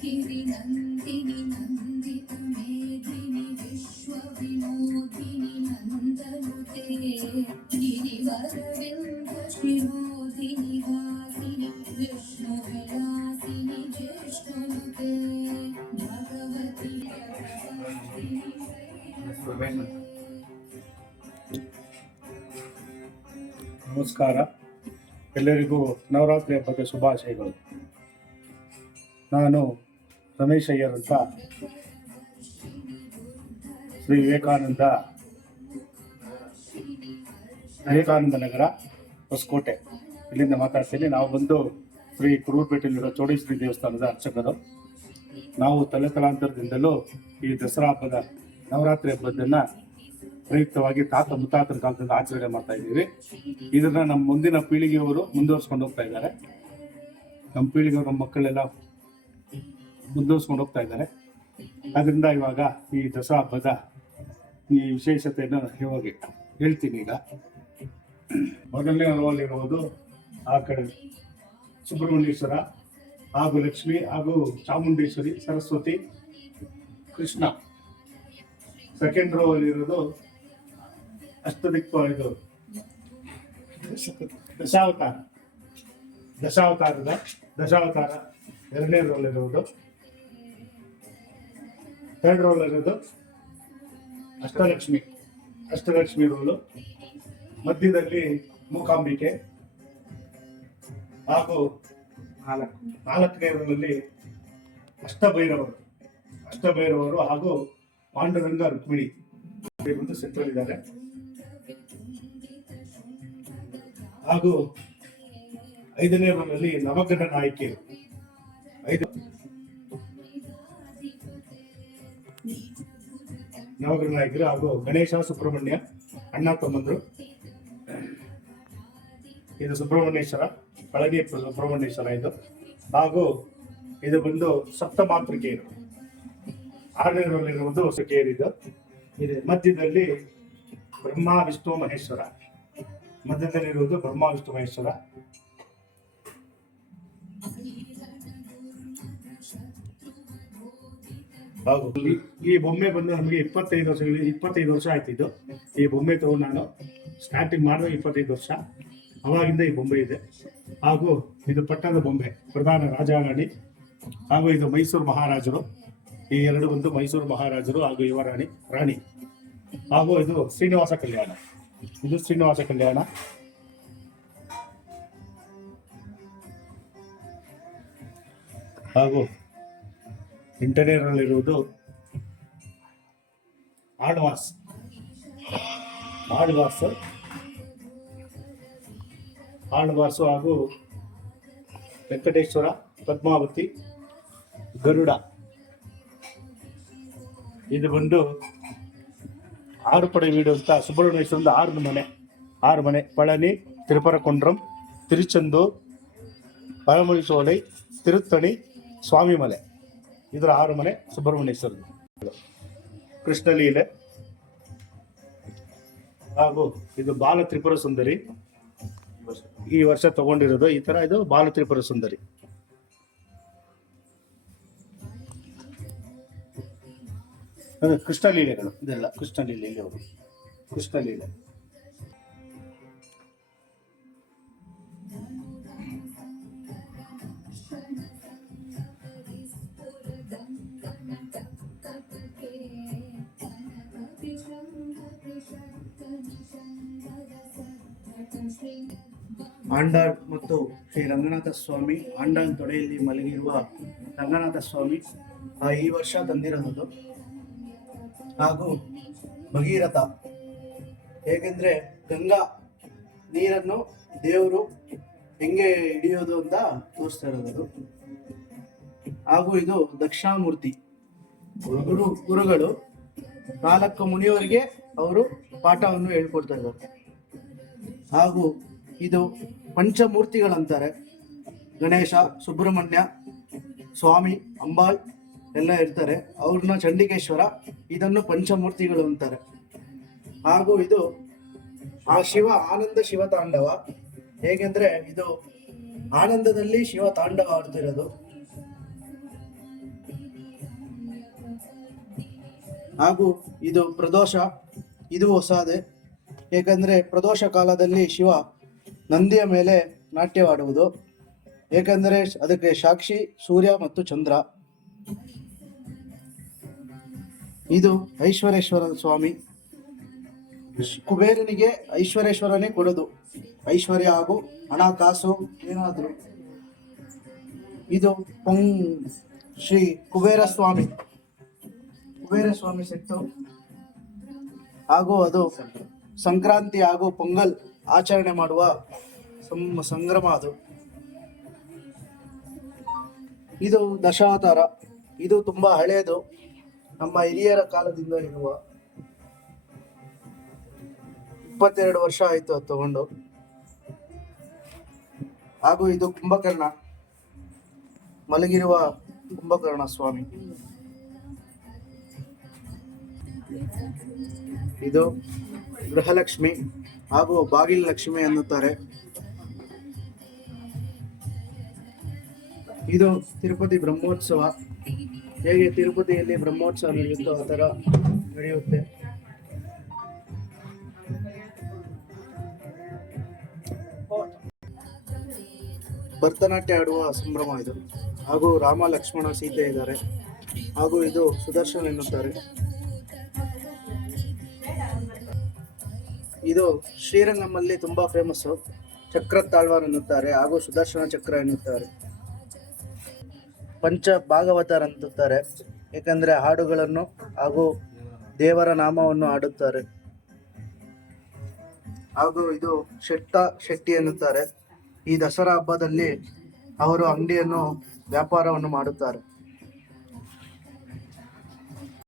गिरिनन्दिनि नन्दितमेदिनि विश्वविनोदिनि नन्दनुते गिरिवरविन्दशिरोधिनि वासिनि विष्णुविलासिनि जिष्णुनुते भगवति ನಮಸ್ಕಾರ ಎಲ್ಲರಿಗೂ ನವರಾತ್ರಿ ಹಬ್ಬದ ಶುಭಾಶಯಗಳು ನಾನು ರಮೇಶ್ ಅಯ್ಯರ್ ಅಂತ ಶ್ರೀ ವಿವೇಕಾನಂದ ವಿವೇಕಾನಂದ ನಗರ ಹೊಸಕೋಟೆ. ಇಲ್ಲಿಂದ ಮಾತಾಡ್ತೀನಿ. ನಾವು ಬಂದು ಶ್ರೀ ಕುರೂರ್ಪೇಟೆಯಲ್ಲಿರೋ ಚೋಡೇಶ್ವರಿ ದೇವಸ್ಥಾನದ ಅರ್ಚಕರು. ನಾವು ತಲೆ ತಲಾಂತರದಿಂದಲೂ ಈ ದಸರಾ ಹಬ್ಬದ ನವರಾತ್ರಿ ಹಬ್ಬದನ್ನ ಪ್ರಯುಕ್ತವಾಗಿ ತಾತ ಮುತ್ತಾತರ ಕಾಲದಿಂದ ಆಚರಣೆ ಮಾಡ್ತಾ ಇದ್ದೀವಿ. ಇದನ್ನ ನಮ್ಮ ಮುಂದಿನ ಪೀಳಿಗೆಯವರು ಮುಂದುವರ್ಸ್ಕೊಂಡು ಹೋಗ್ತಾ ಇದ್ದಾರೆ. ನಮ್ಮ ಪೀಳಿಗೆಯವರು, ನಮ್ಮ ಮಕ್ಕಳೆಲ್ಲ ಮುಂದುವರ್ಸ್ಕೊಂಡು ಹೋಗ್ತಾ ಇದ್ದಾರೆ. ಅದರಿಂದ ಇವಾಗ ಈ ದಸರಾ ಹಬ್ಬದ ಈ ವಿಶೇಷತೆಯನ್ನು ಇವಾಗ ಹೇಳ್ತೀನಿ ಈಗ. ಮೊದಲನೇ ರೋಲಿರುವುದು ಆ ಕಡೆ ಸುಬ್ರಹ್ಮಣ್ಯೇಶ್ವರ ಹಾಗೂ ಲಕ್ಷ್ಮಿ ಹಾಗೂ ಚಾಮುಂಡೇಶ್ವರಿ, ಸರಸ್ವತಿ, ಕೃಷ್ಣ. ಸೆಕೆಂಡ್ ರೋ ಇರೋದು ಅಷ್ಟದಿಕ್ಕು ಇದು ದಶಾವತಾರ. ದಶಾವತಾರದ ದಶಾವತಾರ ಎರಡನೇ ರೋಲ್ ಇರುವುದು. ಥರ್ಡ್ ರೋಲ್ ಇರೋದು ಅಷ್ಟಲಕ್ಷ್ಮಿ ಅಷ್ಟಲಕ್ಷ್ಮಿ ರೋಲು ಮಧ್ಯದಲ್ಲಿ ಮೂಕಾಂಬಿಕೆ. ಹಾಗೂ ನಾಲ್ಕು ನಾಲ್ಕನೇ ರೋಲಲ್ಲಿ ಅಷ್ಟಭೈರವರು. ಅಷ್ಟಭೈರವರು ಹಾಗೂ ಪಾಂಡುರಂಗ ರುಕ್ಮಿಣಿ ಒಂದು ಸೆಂಟ್ರಲ್ ಇದ್ದಾರೆ. ಹಾಗೂ ಐದನೇ ರೋಲಲ್ಲಿ ನವಗ್ರಹ ನಾಯಕಿಯರು. ಐದು ನವಗ್ರಹ ನಾಯಕರು ಹಾಗೂ ಗಣೇಶ ಸುಬ್ರಹ್ಮಣ್ಯ ಅಣ್ಣ ತಮ್ಮಂದ್ರು. ಇದು ಸುಬ್ರಹ್ಮಣ್ಯೇಶ್ವರ ಪಳನಿ ಸುಬ್ರಹ್ಮಣ್ಯೇಶ್ವರ ಇದು. ಹಾಗೂ ಇದು ಬಂದು ಸಪ್ತ ಮಾತೃಕೆಯರು ಆರನೇದರಲ್ಲಿರುವುದು ಸುಖೇರಿದು ಇದು. ಮಧ್ಯದಲ್ಲಿ ಬ್ರಹ್ಮ ವಿಷ್ಣು ಮಹೇಶ್ವರ. ಮಧ್ಯದಲ್ಲಿರುವುದು ಬ್ರಹ್ಮ ವಿಷ್ಣು ಮಹೇಶ್ವರ. ಹೌದು ಈ- ಬೊಮ್ಮೆ ಬಂದು ನಮಗೆ ಇಪ್ಪತ್ತೈದು ವರ್ಷಗಳು, ಇಪ್ಪತ್ತೈದು ವರ್ಷ ಆಯ್ತಿದ್ದು ಈ ಬೊಮ್ಮೆ ತಗೊಂಡು ನಾನು ಸ್ಟಾರ್ಟಿಂಗ್ ಮಾಡಿದಾಗ ಇಪ್ಪತ್ತೈದು ವರ್ಷ. ಅವಾಗಿಂದ ಈ ಬೊಂಬೆ ಇದೆ. ಹಾಗೂ ಇದು ಪಟ್ಟಣದ ಬೊಂಬೆ ಪ್ರಧಾನ ರಾಜಾರಾಣಿ ಹಾಗೂ ಇದು ಮೈಸೂರು ಮಹಾರಾಜರು. ಈ ಎರಡು ಬಂದು ಮೈಸೂರು ಮಹಾರಾಜರು ಹಾಗೂ ಯುವರಾಣಿ ರಾಣಿ. ಹಾಗೂ ಇದು ಶ್ರೀನಿವಾಸ ಕಲ್ಯಾಣ. ಇದು ಶ್ರೀನಿವಾಸ ಕಲ್ಯಾಣ. ಹಾಗೂ ಇಂಟರ್ನೇರಲ್ಲಿರುವುದು ಆಡ್ವಾಸ್ ಆಡ್ವಾಸ್ ಆಳ್ವಾಸು ಹಾಗೂ ವೆಂಕಟೇಶ್ವರ ಪದ್ಮಾವತಿ ಗರುಡ ಇದು ಬಂದು ಆರು ಪಡೆ ವೀಡು ಅಂತ ಸುಬ್ರಹ್ಮಣ್ಯೇಶ್ವರದ ಆರು ಮನೆ ಆರು ಮನೆ ಪಳನಿ ತಿರುಪರಕೊಂಡ್ರಂ ತಿರುಚಂದೂರ್ ಪಳಮುಳಿ ಸೋலை ತಿರುತ್ತಣಿ ಸ್ವಾಮಿಮಲೆ ಇದರ ಆರು ಮನೆ ಸುಬ್ರಹ್ಮಣ್ಯೇಶ್ವರದು ಕೃಷ್ಣಲೀಲೆ ಹಾಗೂ ಇದು ಬಾಲ ತ್ರಿಪುರ ಸುಂದರಿ. ಈ ವರ್ಷ ತಗೊಂಡಿರೋದು ಈ ತರ ಇದು ಬಾಲ ತ್ರಿಪುರ ಸುಂದರಿ. ಕೃಷ್ಣಲೀಲೆಗಳು ಇದೆಲ್ಲ ಕೃಷ್ಣಲೀಲೆ ಅವರು ಕೃಷ್ಣಲೀಲೆ ಆಂಡಾಳ್ ಮತ್ತು ಶ್ರೀ ರಂಗನಾಥ ಸ್ವಾಮಿ ಆಂಡಾಳ್ ತೊಡೆಯಲ್ಲಿ ಮಲಗಿರುವ ರಂಗನಾಥ ಸ್ವಾಮಿ ಈ ವರ್ಷ ತಂದಿರೋದು ಹಾಗೂ ಭಗೀರಥ, ಹೇಗೆಂದ್ರೆ ಗಂಗಾ ನೀರನ್ನು ದೇವರು ಹೆಂಗೆ ಹಿಡಿಯೋದು ಅಂತ ತೋರಿಸ್ತಾ ಇರೋದು ಹಾಗೂ ಇದು ದಕ್ಷಿಣಾಮೂರ್ತಿ ಗುರು, ಗುರುಗಳು, ನಾಲ್ಕು ಮುನಿಯವರಿಗೆ ಅವರು ಪಾಠವನ್ನು ಹೇಳ್ಕೊಡ್ತಾ ಇದ್ದಾರೆ. ಹಾಗೂ ಇದು ಪಂಚಮೂರ್ತಿಗಳಂತಾರೆ. ಗಣೇಶ, ಸುಬ್ರಹ್ಮಣ್ಯ, ಸ್ವಾಮಿ, ಅಂಬಾಳ್ ಎಲ್ಲ ಇರ್ತಾರೆ. ಅವ್ರನ್ನ ಚಂಡಿಕೇಶ್ವರ, ಇದನ್ನು ಪಂಚಮೂರ್ತಿಗಳು ಅಂತಾರೆ. ಹಾಗೂ ಇದು ಆ ಶಿವ ಆನಂದ ಶಿವ ತಾಂಡವ. ಹೇಗೆಂದ್ರೆ ಇದು ಆನಂದದಲ್ಲಿ ಶಿವ ತಾಂಡವ ಆಡ್ತಿರೋದು ಹಾಗೂ ಇದು ಪ್ರದೋಷ, ಇದು ಹೊಸಾದೆ. ಏಕೆಂದ್ರೆ ಪ್ರದೋಷ ಕಾಲದಲ್ಲಿ ಶಿವ ನಂದಿಯ ಮೇಲೆ ನಾಟ್ಯವಾಡುವುದು. ಏಕೆಂದರೆ ಅದಕ್ಕೆ ಸಾಕ್ಷಿ ಸೂರ್ಯ ಮತ್ತು ಚಂದ್ರ. ಇದು ಐಶ್ವರೇಶ್ವರ ಸ್ವಾಮಿ. ಕುಬೇರನಿಗೆ ಐಶ್ವರೇಶ್ವರನೇ ಕೊಡೋದು. ಐಶ್ವರ್ಯ ಹಾಗೂ ಹಣ, ಕಾಸು ಏನಾದರೂ. ಇದು ಪೊಂಗ್ ಶ್ರೀ ಕುಬೇರ ಸ್ವಾಮಿ. ಕುಬೇರ ಸ್ವಾಮಿ ಸೆಟ್ಟು. ಹಾಗೂ ಅದು ಸಂಕ್ರಾಂತಿ ಹಾಗೂ ಪೊಂಗಲ್ ಆಚರಣೆ ಮಾಡುವ ಸಂ- ಸಂಭ್ರಮ ಅದು. ಇದು ದಶಾವತಾರ. ಇದು ತುಂಬಾ ಹಳೆಯದು ನಮ್ಮ ಹಿರಿಯರ ಕಾಲದಿಂದ ಇರುವ ಇಪ್ಪತ್ತೆರಡು ವರ್ಷ ಆಯ್ತು ಅದು ತಗೊಂಡು. ಹಾಗೂ ಇದು ಕುಂಭಕರ್ಣ. ಮಲಗಿರುವ ಕುಂಭಕರ್ಣ ಸ್ವಾಮಿ. ಇದು ಗೃಹಲಕ್ಷ್ಮಿ ಹಾಗೂ ಬಾಗಿಲು ಲಕ್ಷ್ಮಿ ಅನ್ನುತ್ತಾರೆ. ಇದು ತಿರುಪತಿ ಬ್ರಹ್ಮೋತ್ಸವ. ಹೇಗೆ ತಿರುಪತಿಯಲ್ಲಿ ಬ್ರಹ್ಮೋತ್ಸವ ನಡೆಯುತ್ತೋ ಆ ಥರ ನಡೆಯುತ್ತೆ. ಭರತನಾಟ್ಯ ಆಡುವ ಸಂಭ್ರಮ ಇದು. ಹಾಗೂ ರಾಮ ಲಕ್ಷ್ಮಣ ಸೀತೆ ಇದ್ದಾರೆ. ಹಾಗೂ ಇದು ಸುದರ್ಶನ್ ಎನ್ನುತ್ತಾರೆ. ಇದು ಶ್ರೀರಂಗಮಲ್ಲಿ ತುಂಬಾ ಫೇಮಸ್ ಚಕ್ರ ತಾಳ್ವಾರ್ ಎನ್ನುತ್ತಾರೆ, ಹಾಗೂ ಸುದರ್ಶನ ಚಕ್ರ ಎನ್ನುತ್ತಾರೆ. ಪಂಚ ಭಾಗವತರ್ ಅನ್ನುತ್ತಾರೆ ಏಕೆಂದರೆ ಹಾಡುಗಳನ್ನು ಹಾಗೂ ದೇವರ ನಾಮವನ್ನು ಹಾಡುತ್ತಾರೆ. ಹಾಗೂ ಇದು ಶೆಟ್ಟ ಶೆಟ್ಟಿ ಎನ್ನುತ್ತಾರೆ. ಈ ದಸರಾ ಹಬ್ಬದಲ್ಲಿ ಅವರು ಅಂಗಡಿಯನ್ನು ವ್ಯಾಪಾರವನ್ನು ಮಾಡುತ್ತಾರೆ.